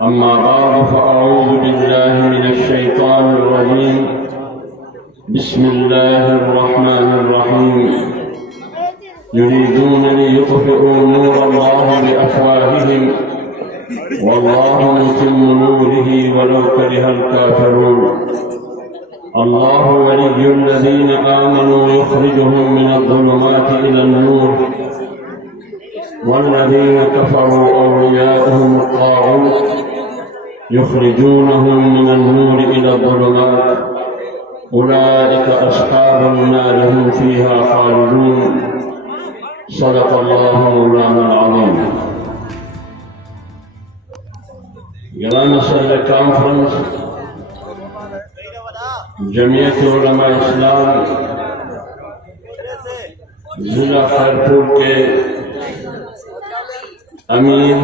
أما بعد فأعوذ بالله من الشيطان الرجيم. بسم الله الرحمن الرحيم. يريدون ليطفئوا نور الله بأفواههم والله متم نوره ولو كره الكافرون. الله ولي الذين آمنوا يخرجهم من الظلمات إلى النور والذين كفروا أولياؤهم الطاغوت يخرجونهم من النور إلى الظلمات أولئك أصحاب النار هم فيها خالدون. صدق الله مولانا العظيم. Grand National Conference جمعیت علماء اسلام ضلع خیرپور کے امیر،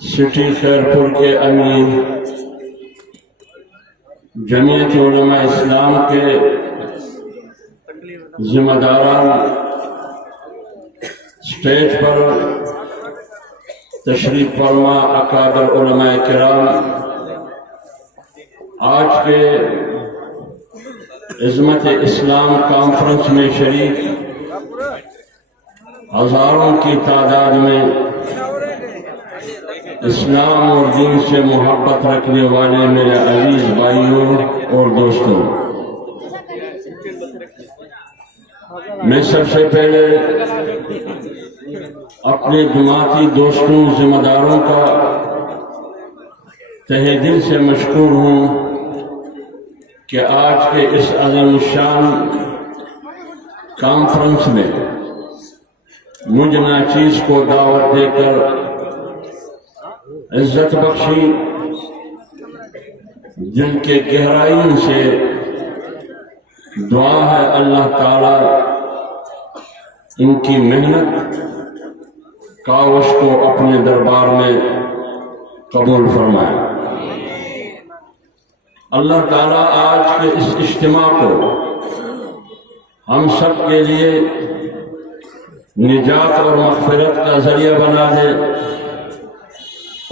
سٹی خیرپور کے امیر، جمعیت علماء اسلام کے ذمہ داران، اسٹیج پر تشریف فرما اکابر علماء کرام، آج کے عظمت اسلام کانفرنس میں شریک ہزاروں کی تعداد میں اسلام اور دین سے محبت رکھنے والے میرے عزیز بھائیوں اور دوستوں، میں سب سے پہلے اپنے جماعتی دوستوں، ذمہ داروں کا تہہ دل سے مشکور ہوں کہ آج کے اس عظیم الشان کانفرنس میں مجھ ناچیز کو دعوت دے کر عزت بخشی. دل کے گہرائیوں سے دعا ہے اللہ تعالی ان کی محنت کاوش کو اپنے دربار میں قبول فرمائے. اللہ تعالیٰ آج کے اس اجتماع کو ہم سب کے لیے نجات اور مغفرت کا ذریعہ بنا دے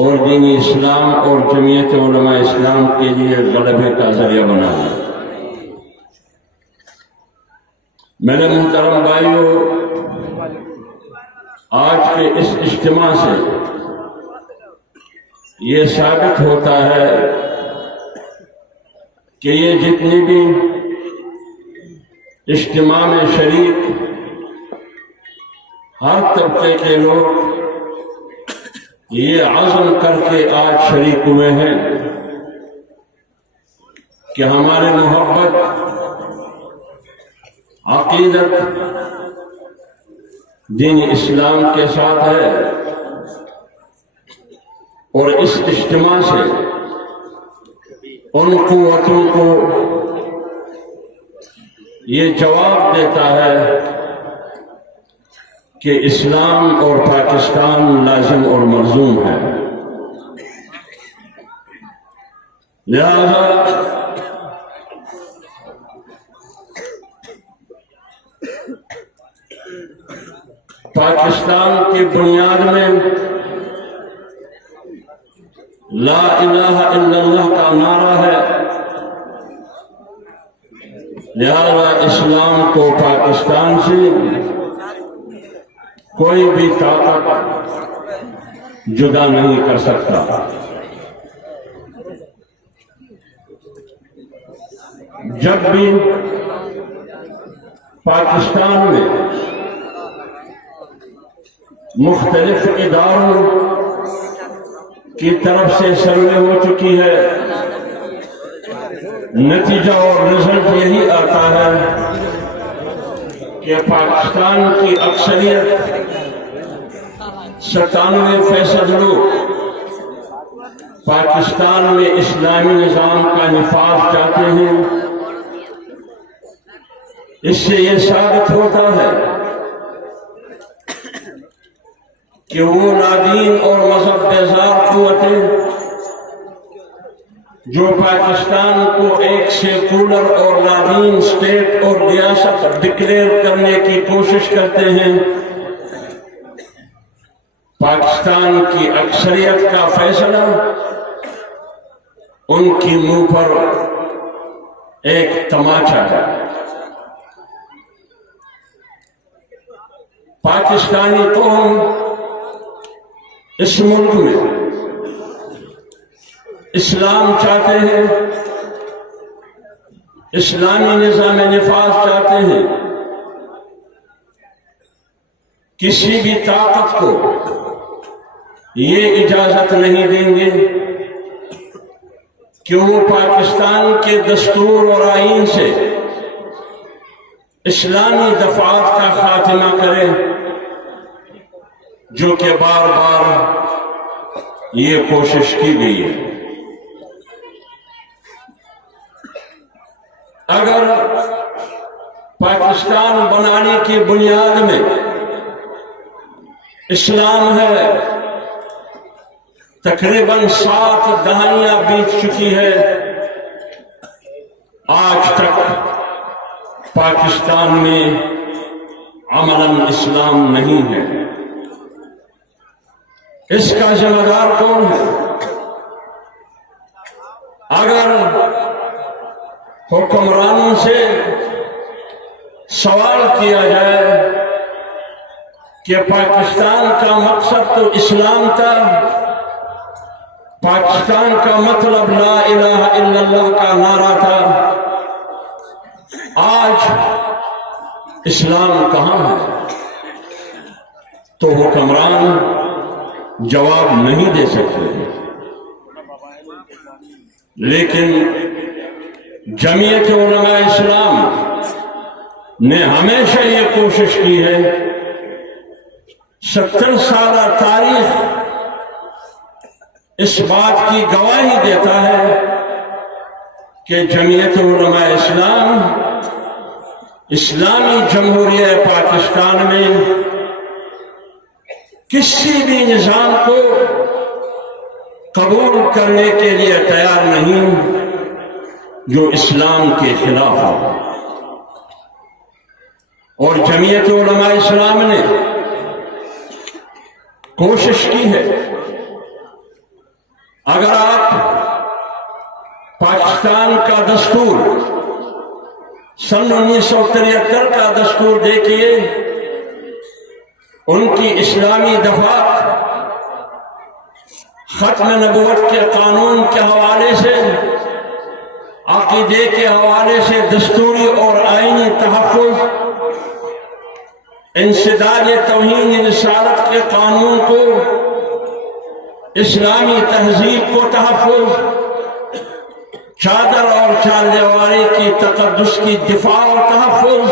اور دین اسلام اور جمعیت علماء اسلام کے لیے غلبے کا ذریعہ بنا دے. میرے محترم بھائیوں، آج کے اس اجتماع سے یہ ثابت ہوتا ہے کہ یہ جتنی بھی اجتماع میں شریک ہر طبقے کے لوگ یہ عزم کر کے آج شریک ہوئے ہیں کہ ہماری محبت، عقیدت دین اسلام کے ساتھ ہے، اور اس اجتماع سے ان قوتوں کو یہ جواب دیتا ہے کہ اسلام اور پاکستان لازم اور ملزوم ہے. لہذا پاکستان کی بنیاد میں لا الہ الا اللہ کا نعرہ ہے. لہذا اسلام کو پاکستان سے کوئی بھی طاقت جدا نہیں کر سکتا. جب بھی پاکستان میں مختلف اداروں کی طرف سے سروے ہو چکی ہے، نتیجہ اور رزلٹ یہی آتا ہے کہ پاکستان کی اکثریت 97% لوگ پاکستان میں اسلامی نظام کا نفاذ چاہتے ہیں. اس سے یہ ثابت ہوتا ہے کہ وہ نادین اور مذہب بیزار قوتیں جو پاکستان کو ایک سیکولر اور نادین اسٹیٹ اور ریاست ڈکلیئر کرنے کی کوشش کرتے ہیں، پاکستان کی اکثریت کا فیصلہ ان کی منہ پر ایک تماچا ہے۔ پاکستانی قوم اس ملک میں اسلام چاہتے ہیں، اسلامی نظام نفاذ چاہتے ہیں۔ کسی بھی طاقت کو یہ اجازت نہیں دیں گے کہ وہ پاکستان کے دستور اور آئین سے اسلامی دفعات کا خاتمہ کرے، جو کہ بار بار یہ کوشش کی گئی ہے۔ اگر پاکستان بنانے کی بنیاد میں اسلام ہے، تقریباً 7 دہائیاں بیت چکی ہے، آج تک پاکستان میں عملاً اسلام نہیں ہے۔ اس کا ذمہ دار کون ہے؟ اگر حکمرانوں سے سوال کیا جائے کہ پاکستان کا مقصد تو اسلام تھا، پاکستان کا مطلب لا الہ الا اللہ کا نعرہ تھا، آج اسلام کہاں ہے؟ تو حکمران جواب نہیں دے سکتے۔ لیکن جمعیت علماء اسلام نے ہمیشہ یہ کوشش کی ہے، 70 سالہ تاریخ اس بات کی گواہی دیتا ہے کہ جمعیت علماء اسلام اسلامی جمہوریہ پاکستان میں کسی بھی نظام کو قبول کرنے کے لیے تیار نہیں جو اسلام کے خلاف ہو۔ اور جمعیت علماء اسلام نے کوشش کی ہے، اگر آپ پاکستان کا دستور سن 1973 کا دستور دیکھیے، ان کی اسلامی دفعات ختم نبوت کے قانون کے حوالے سے، عقیدے کے حوالے سے دستوری اور آئینی تحفظ، انسداد توہین رسالت کے قانون کو، اسلامی تہذیب کو تحفظ، چادر اور چار دیواری کی تقدس کی دفاع اور تحفظ،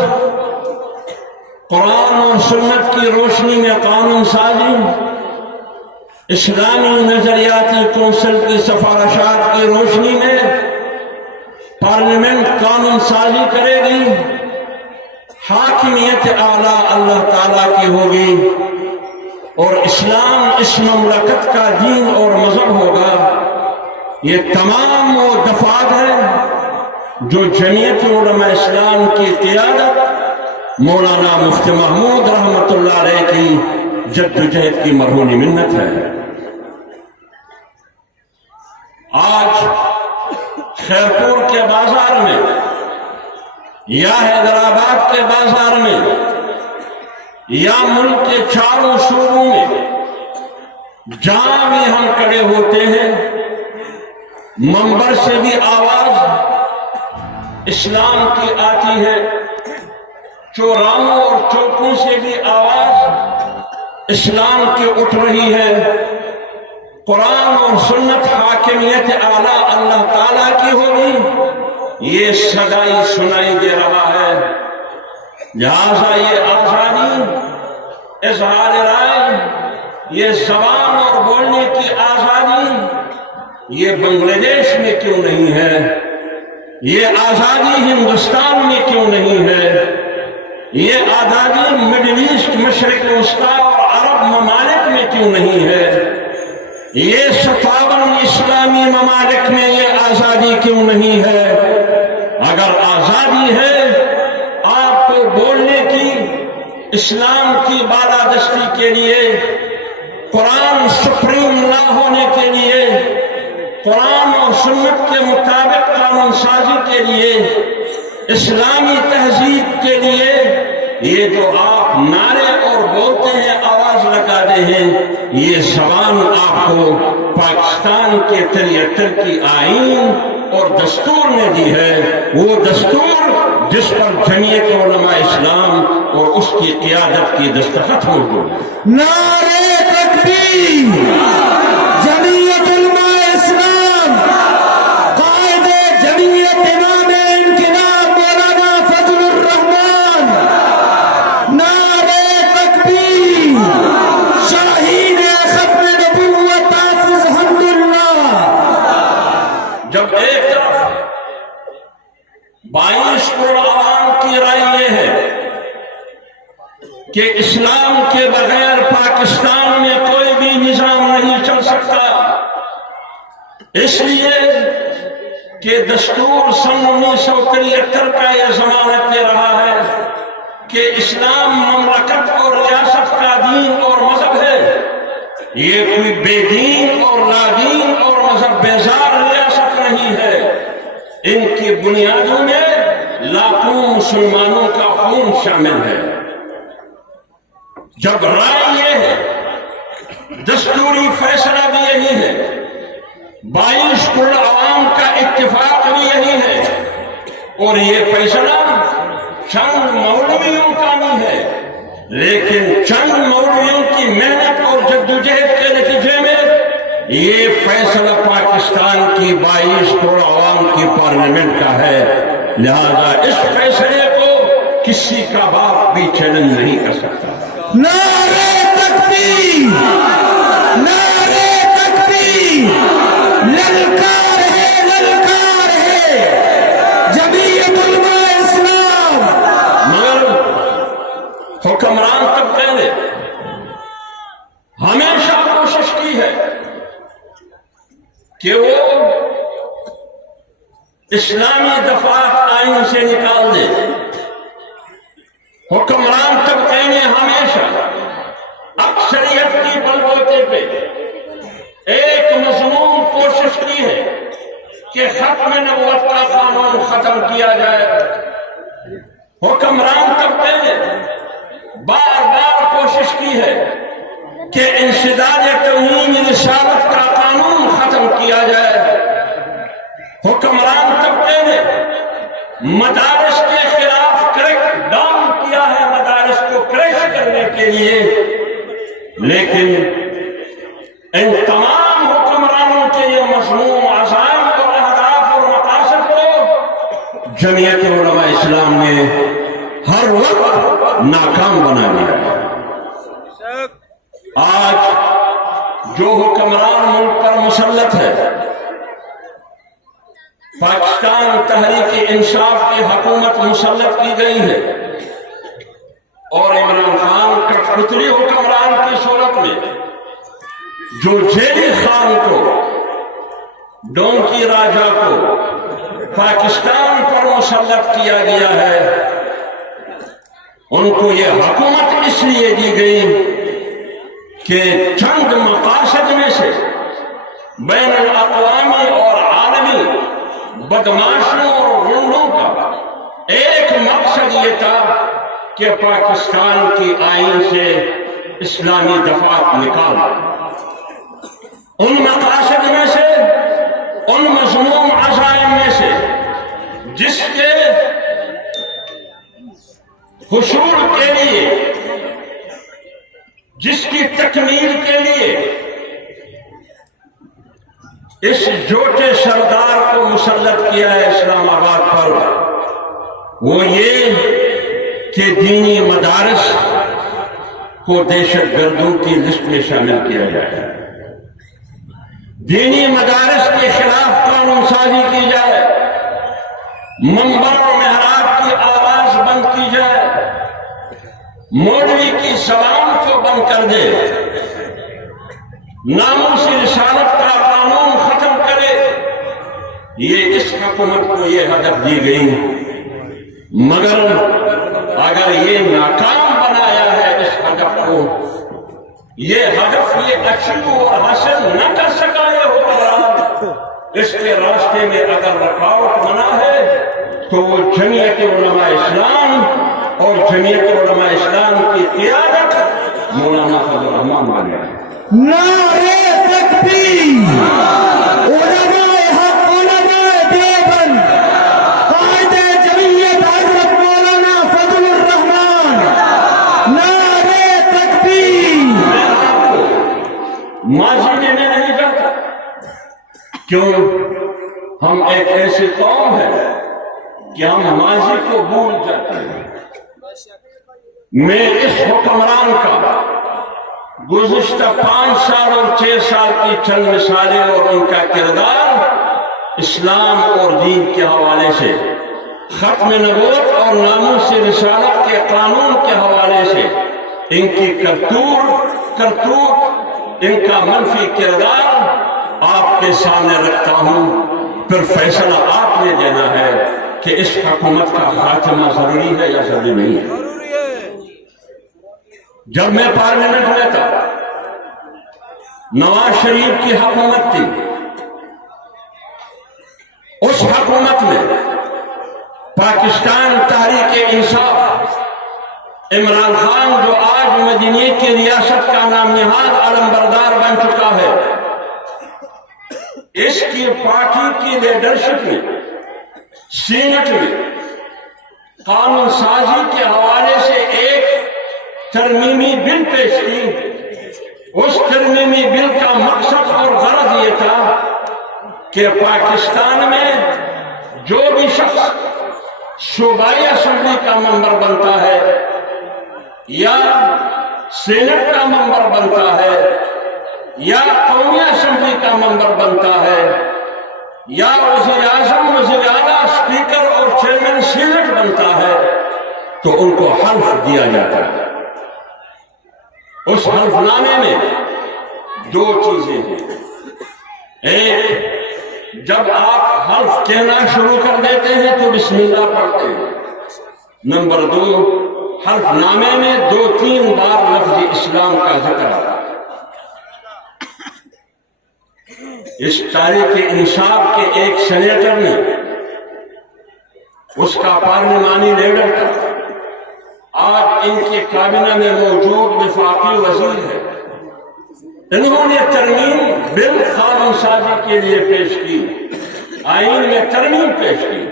قرآن اور سنت کی روشنی میں قانون سازی، اسلامی نظریاتی کونسل کی سفارشات کی روشنی میں پارلیمنٹ قانون سازی کرے گی، حاکمیت اعلیٰ اللہ تعالیٰ کی ہوگی، اور اسلام اس مملکت کا دین اور مذہب ہوگا۔ یہ تمام وہ دفعات ہیں جو جمعیت علماء اسلام کی قیادت مولانا مفتی محمود رحمت اللہ علیہ کی جدوجہد کی مرہون منت ہے۔ آج خیرپور کے بازار میں یا حیدرآباد کے بازار میں یا ملک کے چاروں صوبوں میں جہاں بھی ہم کھڑے ہوتے ہیں، منبر سے بھی آواز اسلام کی آتی ہے، چوراہوں اور چوکوں سے بھی آواز اسلام کی اٹھ رہی ہے، قرآن اور سنت حاکمیت اعلیٰ اللہ تعالیٰ کی ہوگی، یہ صدائی سنائی دے رہا ہے۔ لہذا یہ آزادی، اظہار رائے، یہ زبان اور بولنے کی آزادی یہ بنگلہ دیش میں کیوں نہیں ہے؟ یہ آزادی ہندوستان میں کیوں نہیں ہے؟ یہ آزادی مڈل ایسٹ، مشرق وسطیٰ اور عرب ممالک میں کیوں نہیں ہے؟ یہ 57 اسلامی ممالک میں یہ آزادی کیوں نہیں ہے؟ اگر آزادی ہے آپ کو بولنے کی، اسلام کی بالادستی کے لیے قرآن سپریم نہ ہونے کے لیے، قرآن اور سنت کے مطابق قانون سازی کے لیے، اسلامی تہذیب کے لیے، یہ جو آپ نعرے اور بولتے ہیں، آواز لگاتے ہیں، یہ زبان آپ کو پاکستان کے 73 کی آئین اور دستور نے دی ہے، وہ دستور جس پر جمعیت علماء اسلام اور اس کی قیادت کی دستخط موجود ہے۔ نعرے تکبیر! جمعیت علماء اسلام، قائد جمعیت امام انقلاب مولانا فضل الرحمان، نعرے تکبیر! شاہین ختم نبوت حافظ حمداللہ۔ جب ایک طرف 22 کروڑ عوام کی رائے یہ ہے کہ اسلام کے بغیر پاکستان میں کوئی بھی نظام نہیں چل سکتا، اس لیے کہ دستور سن 1973 کا یہ ضمانت دے رہا ہے کہ اسلام مملکت اور ریاست کا دین اور مذہب ہے، یہ کوئی بے دین اور لا دین اور مذہب بیزار ریاست نہیں ہے، ان کی بنیادوں میں لاکھوں مسلمانوں کا خون شامل ہے۔ جب رائے یہ ہے، دستوری فیصلہ بھی یہی ہے، 22 کروڑ عوام کا اتفاق بھی یہی ہے، اور یہ فیصلہ چند مولویوں کا نہیں ہے، لیکن چند مولویوں کی محنت اور جدوجہد کے نتیجے میں یہ فیصلہ پاکستان کی 22 کروڑ عوام کی پارلیمنٹ کا ہے، لہذا اس فیصلے کو کسی کا باپ بھی چیلنج نہیں کر سکتا۔ نعرے تکبیر! نعرے تکبیر! للکار ہے، للکار ہے جمعیت علماء اسلام۔ مگر حکمران طبقے نے ہمیشہ کوشش کی ہے کہ وہ اسلامی دفعات آئین سے نکال دے۔ حکمران طبقے نے ہمیشہ اکثریت کی بلبوتے پہ ایک مضمون کوشش کی ہے کہ ختم نبوت کا قانون ختم کیا جائے۔ حکمران طبقے نے بار بار کوشش کی ہے کہ انسداد توہین رسالت کا قانون ختم کیا جائے۔ حکمران طبقے نے مدارس کے خلاف کریک ڈاؤن کیا ہے، مدارس کو کریش کرنے کے لیے، لیکن ان تمام حکمرانوں کے یہ مضمون عزائم اور اہداف اور مقاصد کو جمعیت علماء اسلام نے ہر وقت ناکام بنا دیا۔ آج جو حکمران ملک پر مسلط ہے، پاکستان تحریک انصاف کی حکومت مسلط کی گئی ہے، اور عمران خان کٹپتلی حکمران کی صورت میں جو جیلی خان کو، ڈونکی راجا کو پاکستان پر مسلط کیا گیا ہے، ان کو یہ حکومت اس لیے دی گئی کہ چند مقاصد میں سے بین الاقوامی اور عالمی بدماشوں اور غنڈوں کا ایک مقصد یہ تھا کہ پاکستان کی آئین سے اسلامی دفعات نکال۔ ان مقاصد میں سے، ان مضمون عزائم میں سے، جس کے حصول کے لیے، جس کی تکمیل کے لیے اس جوٹے سردار کو مسلط کیا ہے اسلام آباد پر، وہ یہ کہ دینی مدارس کو دہشت گردوں کی لسٹ میں شامل کیا جائے، دینی مدارس کے خلاف قانون سازی کی جائے، منبر و محراب کی آواز بند کی جائے، مولوی کی زبان کو بند کر دے، ناموس رسالت کا قانون ختم کرے۔ یہ اس حکومت کو یہ ہدف دی گئی، مگر اگر یہ ناکام بنایا ہے اس ہدف کو، یہ ہدف یہ اچیو اور حاصل نہ کر سکا یہ حکمران، اس کے راستے میں اگر رکاوٹ بنا ہے تو وہ جمعیت علماء اسلام اور جمعیت علماء اسلام کی قیادت مولانا فضل الرحمان بنے گا۔ نعرے تکبیر، علماء حق، علماء دیوبند، قائد جمعیت حضرت مولانا فضل الرحمان، نعرے تکبیر۔ میں آپ کو ماضی میں نہیں جاتا، کیوں؟ ہم ایک ایسی قوم ہے کہ ہم ماضی کو بھول جاتے ہیں۔ میں اس حکمران کا گزشتہ 5 سال اور 6 سال کی چند مثالیں اور ان کا کردار اسلام اور دین کے حوالے سے، ختم نبوت اور ناموس رسالت کے قانون کے حوالے سے ان کی کرتوت، ان کا منفی کردار آپ کے سامنے رکھتا ہوں، پھر فیصلہ آپ نے دینا ہے کہ اس حکومت کا خاتمہ ضروری ہے یا ضروری نہیں ہے۔ جب میں پارلیمنٹ میں تھا، نواز شریف کی حکومت تھی، اس حکومت میں پاکستان تحریک انصاف، عمران خان جو آج مدینہ کی ریاست کا نام نہاد علم بردار بن چکا ہے، اس کی پارٹی کی لیڈرشپ میں سینٹ میں قانون سازی کے حوالے سے ایک ترمیمی بل پیش کی۔ اس ترمیمی بل کا مقصد اور غرض یہ تھا کہ پاکستان میں جو بھی شخص صوبائی اسمبلی کا ممبر بنتا ہے یا سینٹ کا ممبر بنتا ہے یا قومی اسمبلی کا ممبر بنتا ہے یا وزیر اعظم، وزیر اعلیٰ، اسپیکر اور چیئرمین سینٹ بنتا ہے تو ان کو حلف دیا جاتا ہے۔ اس حلف نامے میں 2 چیزیں ہیں۔ ایک، جب آپ حلف کہنا شروع کر دیتے ہیں تو بسم اللہ پڑھتے ہیں۔ نمبر 2، حلف نامے میں 2-3 بار لفظ اسلام کا ذکر آتا ہے۔ اس تاریخ انصاف کے ایک سینیٹر نے، اس کا پارلیمانی لیڈر تھا، آج ان کی کابینہ میں موجود وفاقی وزیر ہے، انہوں نے ترمیم بل قانون سازی کے لیے پیش کی، آئین میں ترمیم پیش کی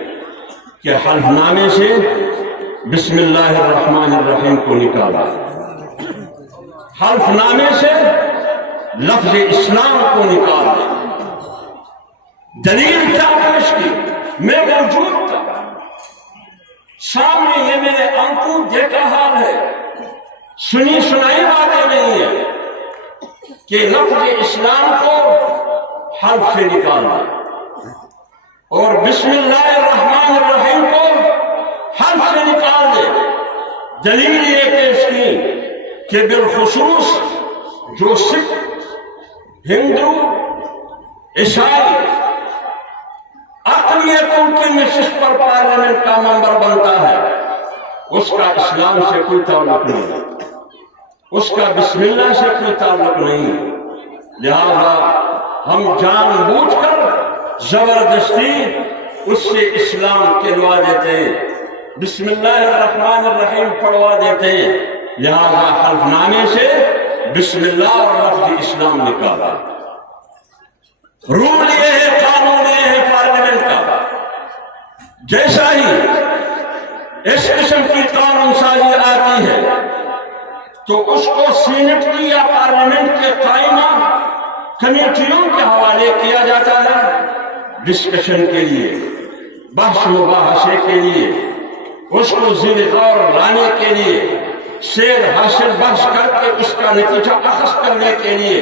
کہ حلف نامے سے بسم اللہ الرحمن الرحیم کو نکالا، حلف نامے سے لفظ اسلام کو نکالا۔ دلیل کیا پیش کی؟ میں موجود تھا، سامنے یہ میرے آنکھوں دیکھا حال ہے، سنی سنائی باتیں نہیں ہے کہ لفظ اسلام کو حلف سے نکالا اور بسم اللہ الرحمن الرحیم کو حلف سے نکال دے۔ دلیل یہ پیش کی کہ بالخصوص جو سکھ، ہندو، عیسائی اقلیتوں کی نشست پر پارلیمنٹ کا ممبر بنتا ہے، اس کا اسلام سے کوئی تعلق نہیں، اس کا بسم اللہ سے کوئی تعلق نہیں، لہذا ہم جان بوجھ کر زبردستی اس سے اسلام کہلوا دیتے ہیں، بسم اللہ الرحمن الرحیم پڑھوا دیتے ہیں، لہذا حلف نامے سے بسم اللہ اور لفظ اسلام نکالا۔ رول یہ ہے، قانون یہ ہے پارلیمنٹ کا، جیسا ہی اس قسم کی قانون سازی آتی ہے تو اس کو سینٹ کی یا پارلیمنٹ کے قائمہ کمیٹیوں کے حوالے کیا جاتا ہے ڈسکشن کے لیے، بحث مباحثے کے لیے، اس کو زیر غور لانے کے لیے، سیر حاصل بحث کر کے اس کا نتیجہ اخذ کرنے کے لیے،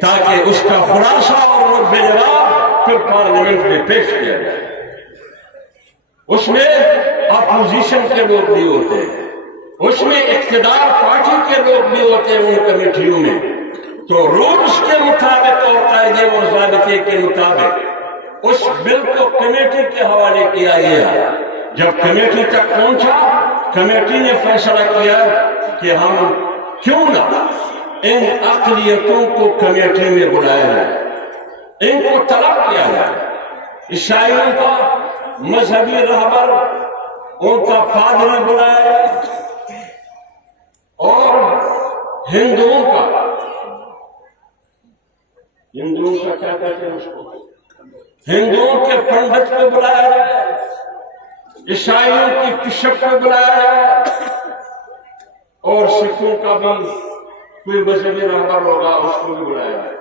تاکہ اس کا خلاصہ اور رد جواب پھر پارلیمنٹ میں پیش کیا جائے۔ اس میں اپوزیشن کے لوگ بھی ہوتے ہیں، اس میں اقتدار پارٹی کے لوگ بھی ہوتے ہیں ان کمیٹیوں میں، تو رولز کے مطابق اور قاعدے و ضابطے کے مطابق اس بل کو کمیٹی کے حوالے کیا گیا۔ جب کمیٹی تک پہنچا، کمیٹی نے فیصلہ کیا کہ ہم کیوں نہ ان اقلیتوں کو کمیٹی میں بلایا جائے، ان کو طلب کیا جائے۔ عیسائیوں کا مذہبی رہبر، ان کا پادری بلایا جائے، اور ہندوؤں کا کیا کہتے ہیں اس کو، ہندوؤں کے پنڈت کو بلایا جائے، عیسائیوں کی بشپ کو بلایا جائے، اور سکھوں کا بھی کوئی مذہبی رہبر ہوگا اس کو بھی بلایا جائے۔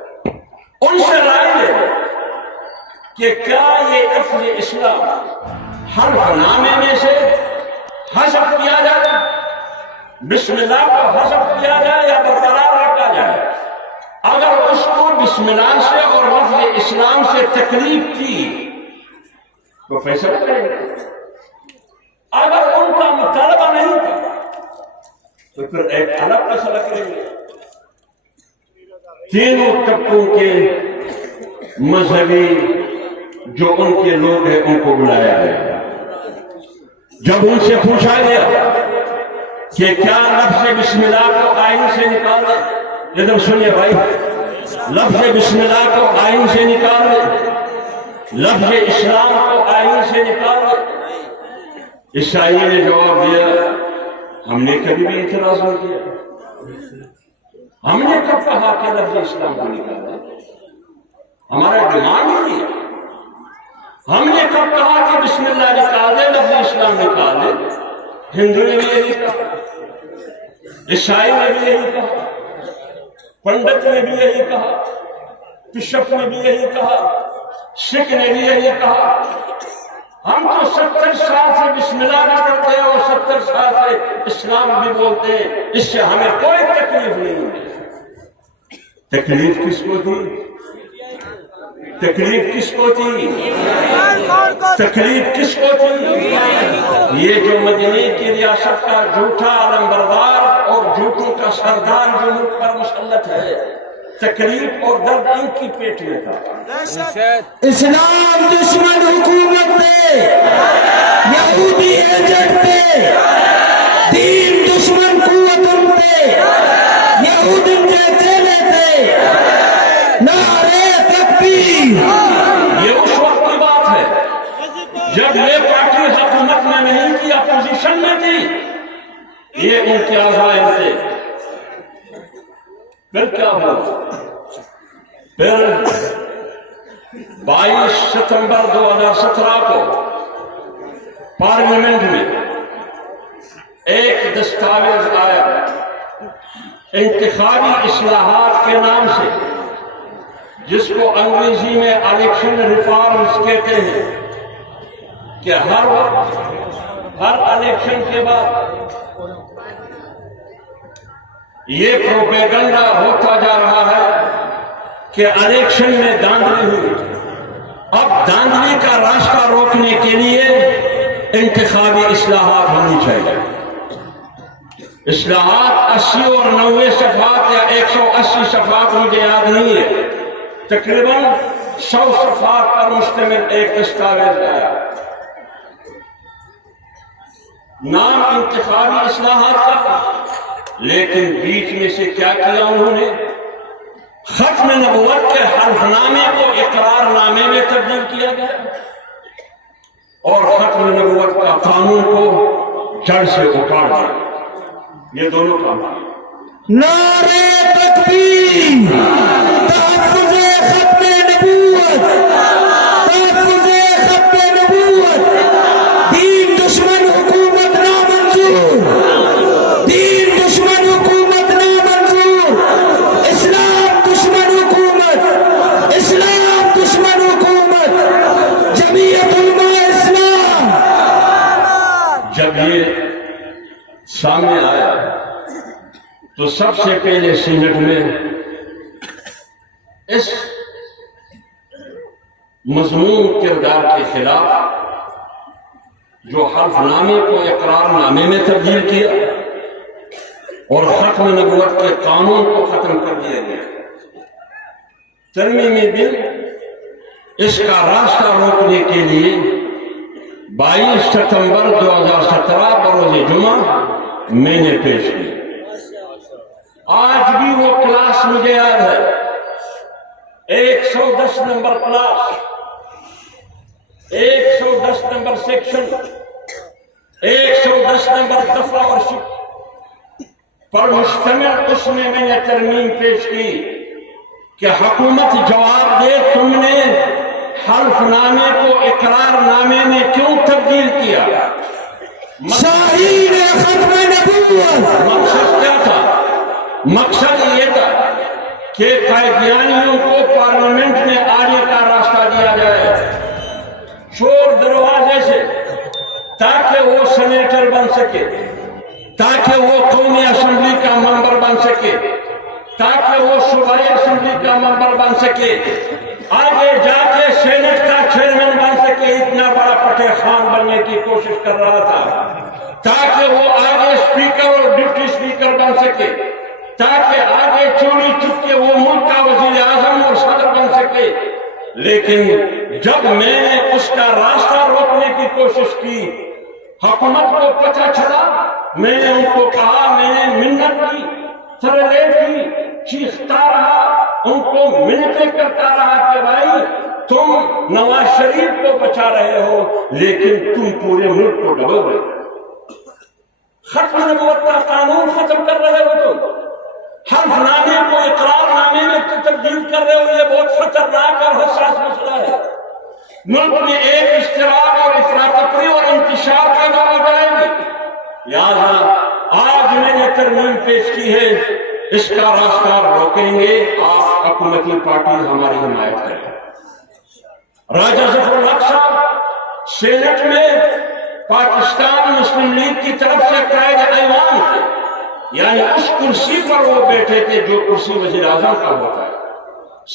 ان سے رائے لے کہ کیا یہ لفظ اسلام حرف نامے میں سے حذف کیا جائے، بسم اللہ کو حذف کیا جائے یا برقرار رکھا جائے۔ اگر اس کو بسم اللہ سے اور لفظ اسلام سے تکلیف کی تو فیصلہ کریں گے، اگر ان کا مطالبہ نہیں تھا تو پھر ایک الگ فیصلہ کریں گے۔ تینوں طبقوں کے مذہبی جو ان کے لوگ ہیں ان کو بلایا گیا۔ جب ان سے پوچھا گیا کہ کیا لفظ بسم اللہ کو آئین سے نکال دیں، ادھر سنیے بھائی، لفظ بسم اللہ کو آئین سے نکال دیں، لفظ اسلام کو آئین سے نکال دیں، عیسائی نے جواب دیا ہم نے کبھی بھی اعتراض نہیں کیا، ہم نے کب کہا کہ لفظ اسلام کو نکالا، ہمارا ڈیمانڈ ہی نہیں ہے۔ ہم نے کب کہا کہ بسم اللہ نکال دے، لفظ اسلام نکال دے؟ ہندو نے بھی یہی کہا، عیسائی نے بھی یہی کہا، پنڈت نے بھی یہی کہا، بشپ نے بھی یہی کہا، سکھ نے بھی یہی کہا۔ ہم تو 70 سال سے بسم اللہ بھی کرتے ہیں اور 70 سال سے اسلام بھی بولتے ہیں، اس سے ہمیں کوئی تکلیف نہیں ہوتی۔ تکلیف کس کو تھی؟ تکلیف کس کو تھی؟ تکلیف کس کو تھی؟ یہ جو مدینے کی ریاست کا جھوٹا علمبردار اور جھوٹوں کا سردار جو ملک پر مسلط ہے، تکلیف اور درد ان کی پیٹ میں تھا۔ اسلام دشمن حکومت تھے، یہودی ایجنٹ تھے، دین دشمن قوتوں تھے، یہود ان کے چیلے تھے۔ نعرے تکبیر! یہ اس وقت کی بات ہے جب یہ پارٹی حکومت میں نہیں تھی، اپوزیشن میں تھی، یہ ان کے عزائم تھے۔ پھر کیا ہوا؟ پھر 22 ستمبر 2017 کو پارلیمنٹ میں ایک دستاویز آیا انتخابی اصلاحات کے نام سے، جس کو انگریزی میں الیکشن ریفارمز کہتے ہیں، کہ ہر وقت ہر الیکشن کے بعد یہ پروپیگنڈا ہوتا جا رہا ہے کہ الیکشن میں دھاندلی ہوئی۔ اب دھاندلی کا راستہ روکنے کے لیے انتخابی اصلاحات ہونی چاہیے۔ اصلاحات 80 اور 90 صفحات یا 180 صفحات مجھے یاد نہیں ہے، تقریباً 100 صفحات پر مشتمل ایک دستاویز آیا، نام انتخابی اصلاحات کا، لیکن بیچ میں سے کیا کیا انہوں نے؟ ختم نبوت کے حلف نامے کو اقرار نامے میں تبدیل کیا گیا اور ختم نبوت کا قانون کو جڑ سے اکھاڑ دیا۔ یہ دونوں کام کیے۔ نعرے تکبیر! تحفظ ختم نبوت! تحفظ ختم نبوت! دین دشمن حکومت نامنظور! دین دشمن حکومت نامنظور! اسلام دشمن حکومت! اسلام دشمن حکومت! جمعیت علماء اسلام! جب یہ سامنے آیا تو سب سے پہلے سینٹ میں اس مضمون کردار کے خلاف جو حلف نامے کو اقرار نامے میں تبدیل کیا اور ختم نبوت کے قانون کو ختم کر دیا گیا، ترمیمی بل اس کا راستہ روکنے کے لیے 22 ستمبر 2017 بروز جمعہ میں نے پیش کی۔ آج بھی وہ کلاس کلاس مجھے یاد ہے، 110 number class, 110 number section, 110 number دفعہ اور شق پر مشتمل اس میں نے ترمیم پیش کی کہ حکومت جواب دے تم نے حلف نامے کو اقرار نامے میں کیوں تبدیل کیا؟ شاہین ختم نبوت مقصد کیا تھا؟ مقصد یہ تھا کہ قائدیانیوں کو پارلیمنٹ میں آنے کا راستہ دیا جائے چور دروازے سے، تاکہ وہ سینیٹر بن سکے، تاکہ وہ قومی اسمبلی کا ممبر بن سکے، تاکہ وہ صوبائی اسمبلی کا ممبر بن سکے، آگے جا کے سینٹ کا چیئرمین بن سکے۔ اتنا بڑا پٹھے خان بننے کی کوشش کر رہا تھا تاکہ وہ آگے اسپیکر اور ڈپٹی اسپیکر بن سکے، تاکہ آگے چوری چپ کے وہ ملک کا وزیر اعظم اور صدر بن سکے۔ لیکن جب میں نے اس کا راستہ روکنے کی کوشش کی، حکومت کو پتہ چلا، میں نے ان کو کہا، میں نے منت کی، ترلے کی، چیختا رہا، ان کو منتیں کرتا رہا کہ بھائی تم نواز شریف کو بچا رہے ہو لیکن تم پورے ملک کو ڈبو رہے ہو، ختم نبوت کا قانون ختم کر رہے ہو، تم حلف نامے کو اقرار نامے میں تبدیل کر رہے ہو۔ یہ بہت خطرناک اور حساس مسئلہ ہے۔ ملک میں ایک اشتراک اور افراتفری اور انتشار پیدا ہو جائے گی۔ لہٰذا آج میں نے ترمیم پیش کی ہے، اس کا راستہ روکیں گے، آپ حکومتی پارٹی ہماری حمایت کریں۔ راجہ ظفر الحق صاحب سینٹ میں پاکستان مسلم لیگ کی طرف سے قائد ایوان تھے، یعنی اس کرسی پر وہ بیٹھے تھے جو کرسی وزیر اعظم کا ہوتا ہے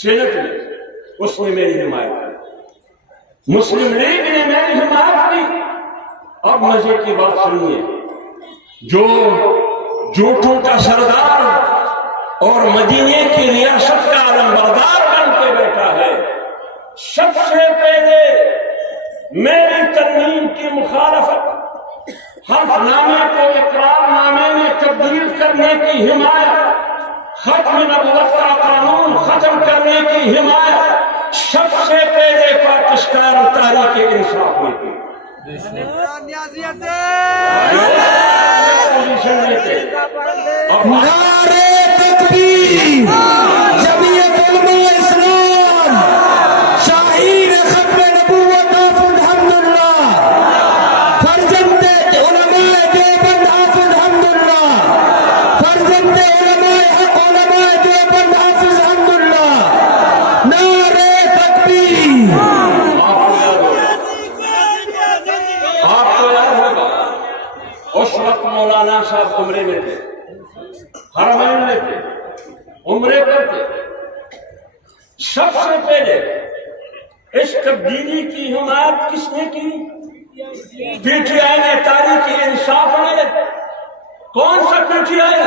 سینٹ میں، اس نے میری حمایت کی، مسلم لیگ نے میری حمایت کی۔ اب مزے کی بات سنیے، جو جھوٹوں کا سردار اور مدینے کی ریاست کا علمبردار بن کے بیٹھا ہے، سب سے پہلے میری ترمیم کی مخالفت، حلف نامے کو اقرار نامے میں تبدیل کرنے کی حمایت، ختم نبوت کا قانون ختم کرنے کی حمایت سب سے پہلے پاکستان تحریک انصاف نے کی۔ نعرے تکبیر، جمعیت علماء اسلام، شاہین ختم نبوت حافظ حمداللہ، فرزند علماء دیوبند حافظ حمداللہ، فرزند علماء حق علماء دیوبند حافظ حمداللہ، نعرے تکبیر۔ آپ کو یاد ہوگا اس وقت مولانا صاحب عمرے میں تھے، حرمین میں تھے، عمرے پر تھے۔ سب سے پہلے اس تبدیلی کی حمایت کس نے کی؟ پی ٹی آئی نے، تحریک انصاف نے۔ کون سا پی ٹی آئی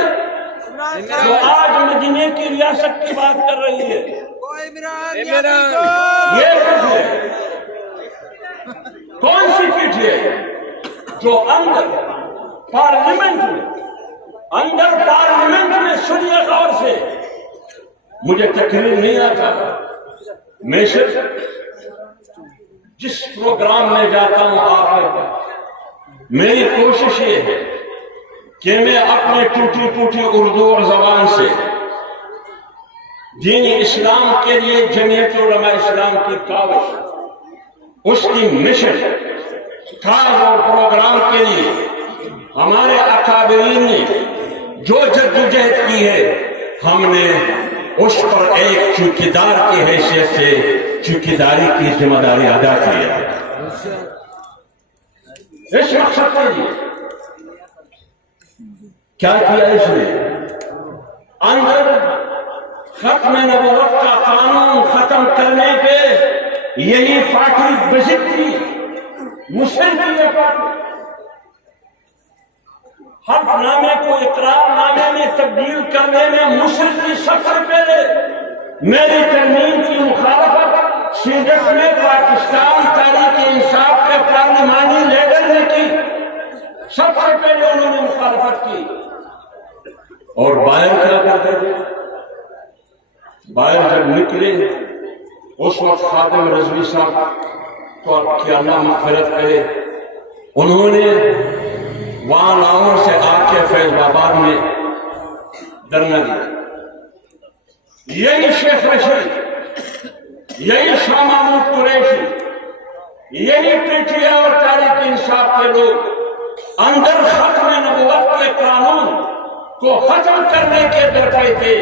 جو آج مدینے کی ریاست کی بات کر رہی ہے؟ یہ کون سی پی ٹی آئی جو اندر پارلیمنٹ میں سنیے غور سے، مجھے تقریر نہیں آتا، میں صرف جس پروگرام میں جاتا ہوں آپ میری کوشش یہ ہے کہ میں اپنے ٹوٹی ٹوٹی اردو اور زبان سے دین اسلام کے لیے جمعیت علماء اسلام کی کاوش، اس کی مشن، کاز اور پروگرام کے لیے ہمارے اکابرین نے جو جدوجہد کی ہے، ہم نے اس پر ایک چوکیدار کی حیثیت سے چوکیداری کی ذمہ داری ادا کی ہے۔ اس مقصد کے لیے کیا کیا اس نے؟ اندر ختم نبوت کا قانون ختم کرنے پہ یہی پارٹی بزد تھی، مسلم کی یہ پارٹی حلف نامے کو اقرار نامے میں تبدیل کرنے میں مسلم کی سب سے پہلے میری ترمیم کی مخالفت سینٹ میں پاکستان تحریک انصاف کے پارلیمانی لیڈر نے کی، سب سے پہلے انہوں نے مخالفت کی۔ اور باہر کیا کرتے تھے؟ باہر جب نکلے اس وقت خادم رضوی صاحب کو کہ اللہ مغفرت کرے، انہوں نے وہاں لاہور سے آ کے فیض آباد میں دھرنا دیا۔ یہی شیخ رشید، یہی شاہ محمود قریشی، یہی پی ٹی آئی اور تحریک انصاف کے لوگ اندر ختم نبوت کے قانون کو ختم کرنے کے درپے تھے،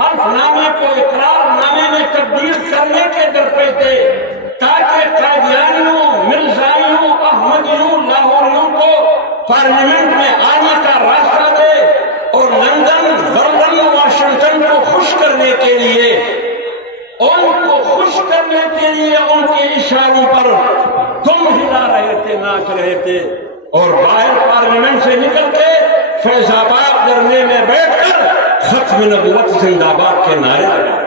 حلف نامے کو اقرار نامے میں تبدیل کرنے کے درپے تھے، تاکہ قادیانیوں، مرزائیوں، احمدیوں، لاہوریوں کو پارلیمنٹ میں آنے کا راستہ دے اور لندن، برلن، واشنگٹن کو خوش کرنے کے لیے، ان کو خوش کرنے کے لیے ان کے اشاروں پر تم ہلا رہے تھے، ناچ رہے تھے، اور باہر پارلیمنٹ سے نکل کے فیض آباد دھرنے میں بیٹھ کر ختم نبوت زندہ باد کے نعرے لگا۔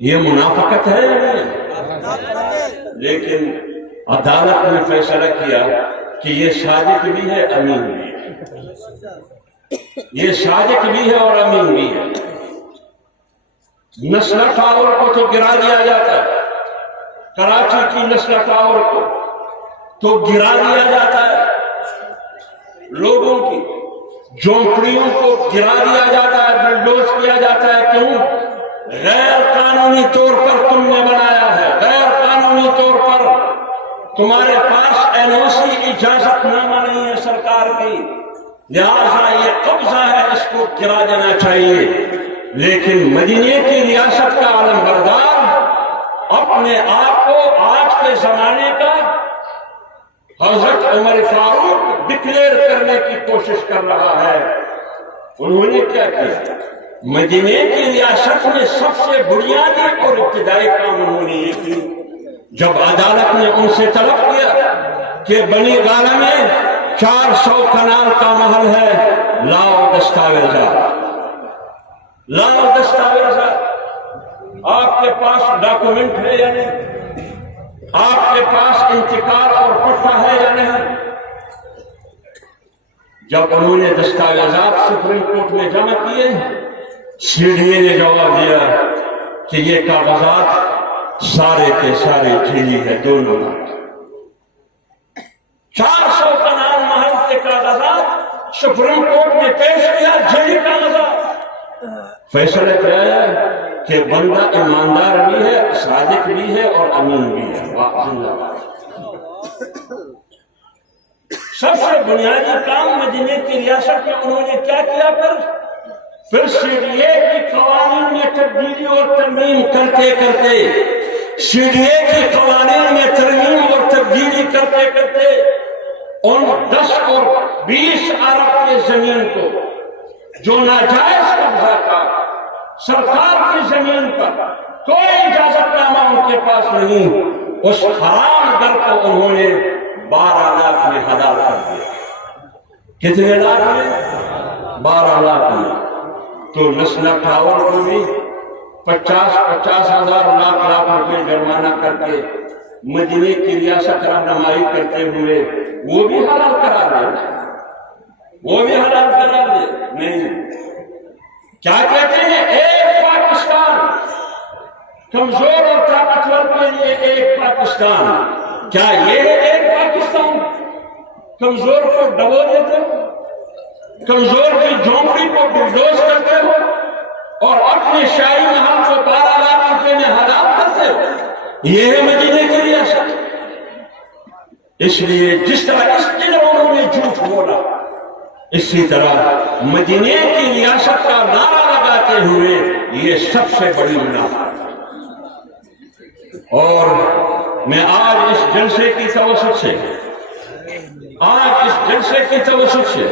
یہ منافقت ہے یا نہیں؟ لیکن عدالت نے فیصلہ کیا کہ یہ صادق بھی ہے، امین بھی ہے، یہ صادق بھی ہے اور امین بھی ہے۔ نسل ٹاور کو تو گرا دیا جاتا ہے، کراچی کی نسل ٹاور کو تو گرا دیا جاتا ہے، لوگوں کی جھونپڑیوں کو گرا دیا جاتا ہے، بلڈوز کیا جاتا ہے۔ کیوں؟ غیر قانونی طور پر تم نے بنایا ہے، غیر قانونی طور پر تمہارے پاس NOC اجازت نامہ نہیں ہے سرکار کی، لہذا یہ قبضہ ہے، اس کو گرا دینا چاہیے۔ لیکن مدینے کی ریاست کا علم بردار اپنے آپ کو آج کے زمانے کا حضرت عمر فاروق ڈکلیئر کرنے کی کوشش کر رہا ہے۔ انہوں نے کیا کیا؟ مدینے کی ریاست میں سب سے بنیادی اور ابتدائی کام انہوں نے یہ کی، جب عدالت نے ان سے طلب کیا کہ بنی گالہ میں 400 کنال کا محل ہے، لاؤ دستاویزات، لاؤ دستاویزات، آپ کے پاس ڈاکومنٹ ہے یا نہیں؟ آپ کے پاس انتقال اور پٹا ہے یا نہیں؟ جب انہوں نے دستاویزات سپریم کورٹ میں جمع کیے، CDA نے جواب دیا کہ یہ کاغذات سارے کے سارے ٹھیلی ہے، دونوں 400 کنال محل کے کاغذات سپریم کورٹ میں پیش کیا، جعلی کاغذات۔ فیصلہ کیا ہے کہ بندہ ایماندار بھی ہے، صادق بھی ہے اور امین بھی ہے۔ سب سے بنیادی کام مدینے کی ریاست میں انہوں نے کیا کیا؟ پھر CDA کی قوانین میں تبدیلی اور ترمیم کرتے کرتے، CDA کی قوانین میں ترمیم اور تبدیلی کرتے کرتے ان 10 اور 20 ارب کی زمین کو جو ناجائز قبضہ تھا سرکار کی زمین پر، کوئی اجازت نامہ ان کے پاس نہیں، اس حرام در کو انہوں نے 12 لاکھ میں حلال کر دیا۔ کتنے لاکھ میں؟ 12 لاکھ میں۔ تو نسل ٹاور کو بھی 50,000 لاکھ روپے جرمانہ کر کے مدینے کی ریاست رہنمائی کرتے ہوئے وہ بھی حلال کرا دے، وہ بھی حلال کرا دے۔ نہیں، کیا کہتے ہیں؟ ایک پاکستان، کمزور اور طاقتور کے لیے ایک پاکستان۔ کیا یہ ہے ایک پاکستان؟ کمزور کو ڈبو دیتے ہو، کمزور کی جھونپڑی کو بلڈوز کرتے ہو اور اپنے شاہی محل کو 12 لاکھ روپے میں حلال کرتے ہو۔ یہ ہے مدینے کی ریاست۔ اس لیے جس طرح اس دن انہوں نے جھوٹ بولا، اسی طرح مدینے کی ریاست کا نعرہ لگاتے ہوئے یہ سب سے بڑی منافقت۔ اور میں آج اس جلسے کی توسط سے،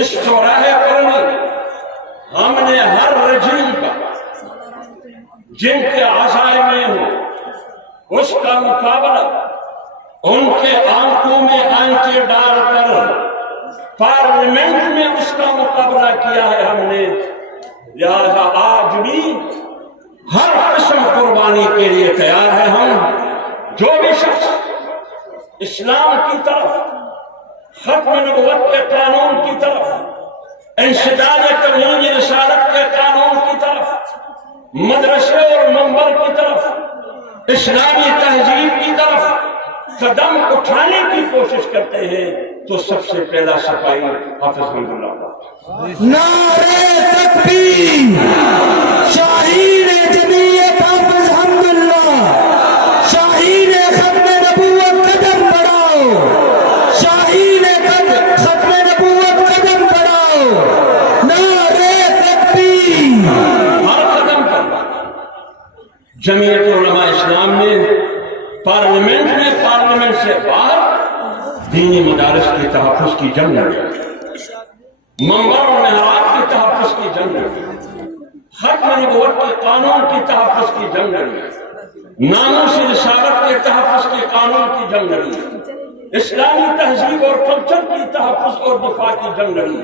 اس چوراہے پر ہم نے ہر رجیم کا جن کے عزائم میں ہو اس کا مقابلہ ان کے آنکھوں میں آنچے ڈال کر پارلیمنٹ میں اس کا مقابلہ کیا ہے ہم نے۔ لہذا آج بھی ہر قسم قربانی کے لیے تیار ہے ہم۔ جو بھی شخص اسلام کی طرف، ختم نبوت کے قانون کی طرف، انسداد توہین رسالت کے قانون کی طرف، مدرسے اور منبر کی طرف، اسلامی تہذیب کی طرف قدم اٹھانے کی کوشش کرتے ہیں تو سب سے پہلا صفائی حافظ حمد اللہ۔ نعرہ تکبیر، شاہین جمعیت حافظ حمداللہ، شاہین ختم نبوت قدم بڑھاؤ، شاہین ختم نبوت قدم بڑھاؤ، نعرہ تکبیر۔ ہر قدم پر جمعیت علماء اسلام نے پارلیمنٹ سے باہر دینی مدارس کی تحفظ کی جنگ لڑی، منبر اور محراب کی تحفظ کی جنگ لڑی، ختم نبوت کے قانون کی تحفظ کی جنگ لڑی، ناموس رسالت کے تحفظ کے قانون کی جنگ لڑی، اسلامی تہذیب اور کلچر کی تحفظ اور دفاع کی جنگ لڑی،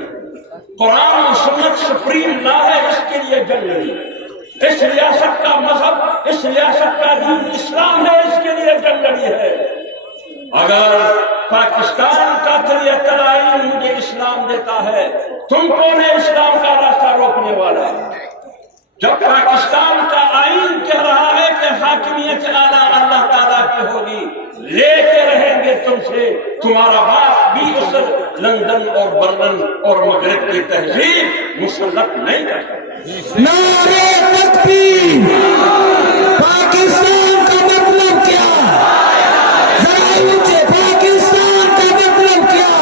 قرآن و سنت سپریم لا ہے اس کے لیے جنگ لڑی، اس ریاست کا مذہب، اس ریاست کا دین اسلام ہے اس کے لیے جنگ لڑی ہے۔ اگر پاکستان کا طریقہ آئین مجھے اسلام دیتا ہے، تم کون ہے اسلام کا راستہ روکنے والا؟ جب پاکستان کا آئین کہہ رہا ہے کہ حاکمیت اعلیٰ اللہ تعالیٰ کی ہوگی، لیتے رہیں گے تم سے، تمہارا باپ بھی اصل لندن اور برلن اور مغرب کی تہذیب مسلط نہیں کر سکتا۔ نعرہ تکبیر، پاکستان کا مطلب کیا؟ ذرا اونچے، پاکستان کا مطلب کیا؟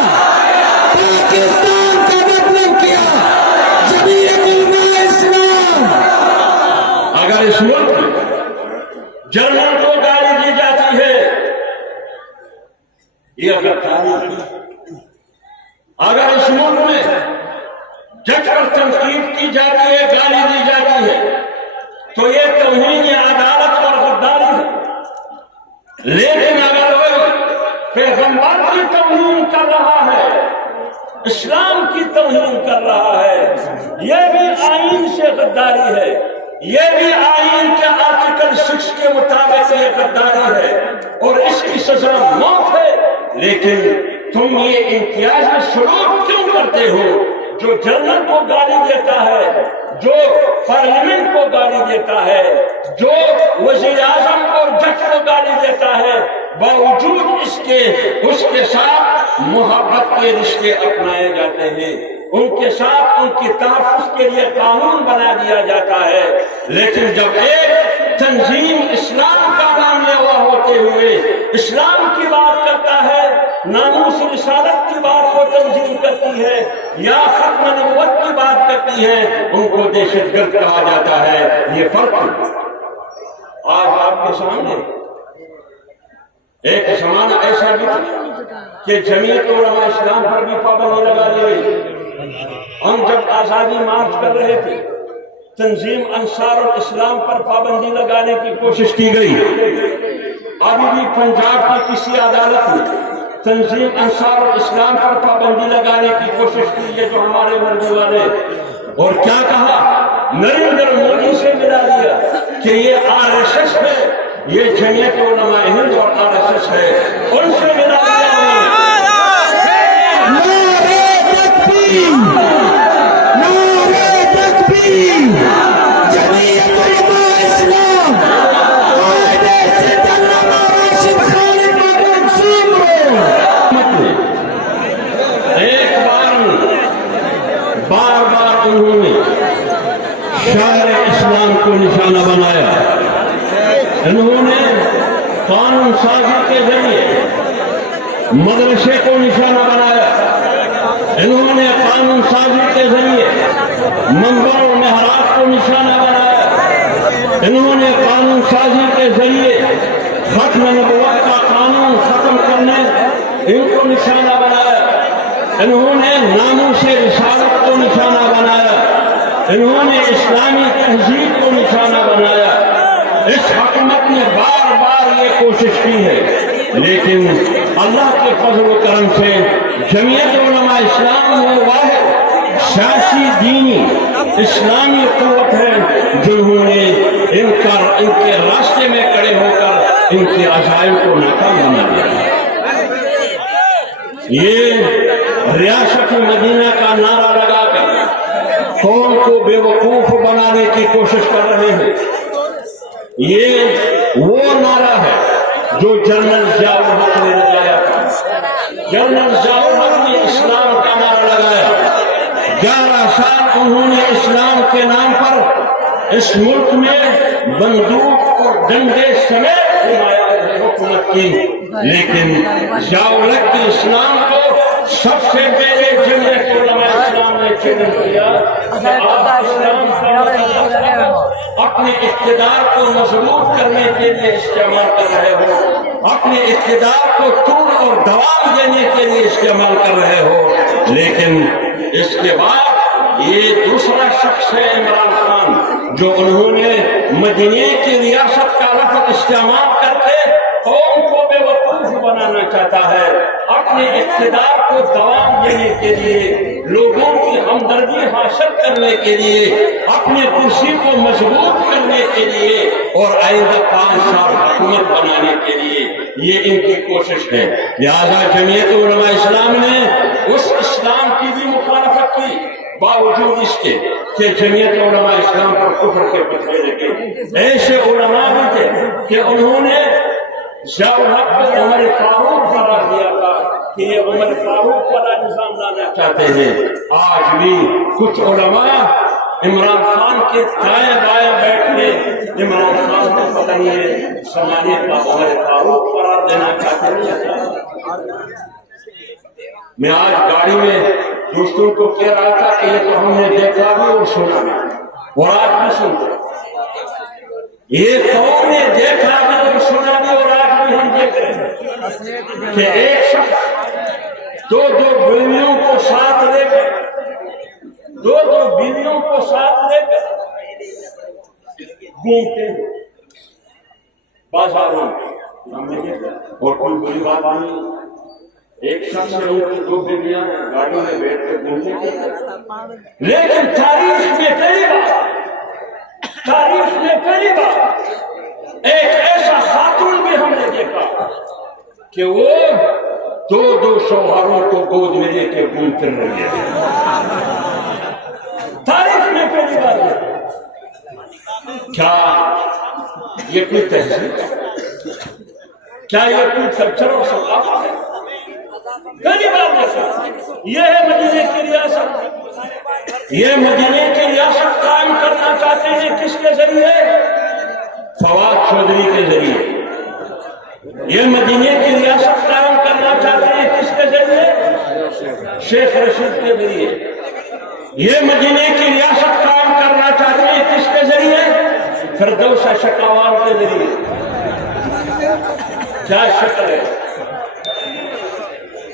پاکستان کا مطلب کیا؟ جمعیت علماء اسلام۔ اگر اس ملک میں جنرل کو گالی دی جاتی ہے یہ غداری ہے، اگر اس ملک میں جج پر تنقید کی جاتی ہے، گالی دی جاتی ہے تو یہ توہین عدالت اور غداری ہے۔ لیکن اگر وہ پیغمبر کی توہین کر رہا ہے، اسلام کی توہین کر رہا ہے، یہ بھی آئین سے غداری ہے، یہ بھی آئین کے آرٹیکل 6 کے مطابق یہ غداری ہے اور اس کی سزا موت ہے۔ لیکن تم یہ امتیازی سلوک کیوں کرتے ہو؟ جو جنرل کو گالی دیتا ہے، جو پارلیمنٹ کو گالی دیتا ہے، جو وزیر اعظم اور جج کو گالی دیتا ہے، باوجود اس کے ساتھ محبت کے رشتے اپنائے جاتے ہیں، ان کے ساتھ ان کی تحفظ کے لیے قانون بنا دیا جاتا ہے۔ لیکن جب ایک تنظیم اسلام کا نام لیوا ہوتے ہوئے اسلام کی بات کرتا ہے، ناموس رسالت کی بات کو تنظیم کرتی ہے یا ختم نبوت کی بات کرتی ہے، ان کو دہشت گرد کہا جاتا ہے۔ یہ فرق ہے۔ آج آپ کے سامنے ایک زمانہ ایسا بھی تھا کہ جمعیت علماء اسلام پر بھی پابندی لگا دی گئی۔ ہم جب آزادی مارچ کر رہے تھے، تنظیم انصار الاسلام پر پابندی لگانے کی کوشش کی گئی۔ ابھی بھی پنجاب کی کسی عدالت نے تنظیم انصار الاسلام پر پابندی لگانے کی کوشش کی ہے جو ہمارے مرنے والے، اور کیا کہا؟ نریندر مودی سے ملا دیا کہ یہ RSS ہے، یہ جمعیت علماء ہند اور RSS ہے، ان سے ملا دیا۔ نعرہ تکبیر، نعرہ تکبیر، جمعیت علماء اسلام، قائد سید علامہ راشد خالد منصور۔ ایک بار انہوں نے شاعر اسلام کو نشانہ بنایا، انہوں نے قانون سازی کے ذریعے مدرسے کو نشانہ بنایا، انہوں نے قانون سازی کے ذریعے منبر و محراب کو نشانہ بنایا، انہوں نے قانون سازی کے ذریعے ختم نبوت کا قانون ختم کرنے ان کو نشانہ بنایا، انہوں نے ناموس رسالت کو نشانہ بنایا، انہوں نے اسلامی تہذیب کو نشانہ بنایا۔ اس حکومت نے بار بار یہ کوشش کی ہے، لیکن اللہ کے فضل و کرم سے جمعیت علماء اسلام وہ واحد سیاسی دینی اسلامی قوت ہے جنہوں نے ان کے راستے میں کھڑے ہو کر ان کے عزائم کو ناکام بنا دیا۔ یہ ریاست مدینہ کا نعرہ لگا کر قوم کو بیوقوف بنانے کی کوشش کر رہے ہیں۔ یہ وہ نعرہ ہے جو جنرل ضیاء الحق نے لگایا تھا۔ جنرل ضیاء الحق نے اسلام کا نعرہ لگایا، 11 سال انہوں نے اسلام کے نام پر اس ملک میں بندوق اور ڈنڈے سمیت حکومت کی، لیکن ضیاء الحق کے اسلام کو سب سے پہلے جمعیت علماء اسلام نے چیلنج کیا کہ آپ اسلام اپنے اقتدار کو مضبوط کرنے کے لیے استعمال کر رہے ہو، اپنے اقتدار کو طول اور دوام دینے کے لیے استعمال کر رہے ہو، لیکن اس کے بعد یہ دوسرا شخص ہے عمران خان، جو انہوں نے مدینے کی ریاست کا لفظ استعمال کر کے قوم کو بے وقوف بنانا چاہتا ہے، اپنے اقتدار کو دوام دینے کے لیے، لوگوں کی ہمدردی حاصل کرنے کے لیے، اپنے کرسی کو مضبوط کرنے کے لیے اور آئندہ 5 سال حکومت بنانے کے لیے یہ ان کی کوشش ہے۔ لہذا جمعیت علماء اسلام نے اس اسلام کی بھی مخالفت کی، باوجود اس کے کہ جمعیت علماء اسلام پر کفر کے فتوے لگے۔ ایسے علماء بھی تھے کہ انہوں نے ضیاء الحق کو عمر فاروق قرار دیا تھا کہ یہ عمر فاروق والا نظام لانا چاہتے ہیں۔ آج بھی کچھ علماء عمران خان کے دائیں بائیں بیٹھ کے عمران خان کو پتہ نہیں ہے صلاحیت کا عمر فاروق قرار دینا چاہتے ہیں۔ میں آج گاڑی میں دوستوں کو کہہ رہا تھا کہ یہ تو ہم نے دیکھا بھی اور سنا بھی اور آج بھی سنتے، یہ قوم نے دیکھا بھی اور سنا بھی اور آج بھی ہم دیکھ رہے ہیں کہ ایک شخص دو بیویوں کو ساتھ لے کر گھومتے ہیں بازاروں میں، اور کوئی بری بات نہیں۔ ایک شخص نے 2 بیویاں گاڑی میں بیٹھ کر گھومتے تھے، لیکن تاریخ میں پہلی بار ایک ایسا خاتون بھی ہم نے دیکھا کہ وہ 2 شوہروں کو گود میں لے کے گھوم پھر رہی ہے۔ تاریخ میں پہلی بار کیا یہ کوئی تہذیب ہے؟ کیا یہ کوئی کلچر اور ثقافت ہے؟ پہلی بار دیکھا۔ یہ ہے مدینے کی ریاست، یہ مدینے کی ریاست قائم کرنا چاہتے ہیں کس کے ذریعے؟ فواد چودھری کے ذریعے۔ یہ مدینے کی ریاست قائم کرنا چاہتے ہیں کس کے ذریعے؟ شیخ رشید کے ذریعے۔ یہ مدینے کی ریاست قائم کرنا چاہتے ہیں کس کے ذریعے؟ فردوس شکاوان کے ذریعے۔ کیا شکل ہے؟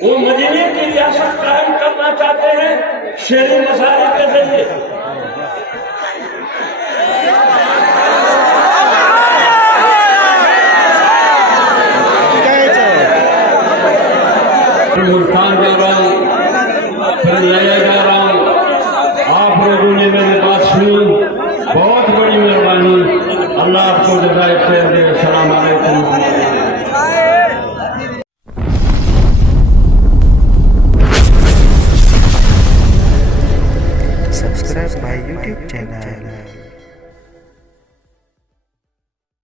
وہ مدینے کی ریاست قائم کرنا چاہتے ہیں شیری مزاری کے ذریعے۔ ملتان جا رہا ہوں، پھر نیا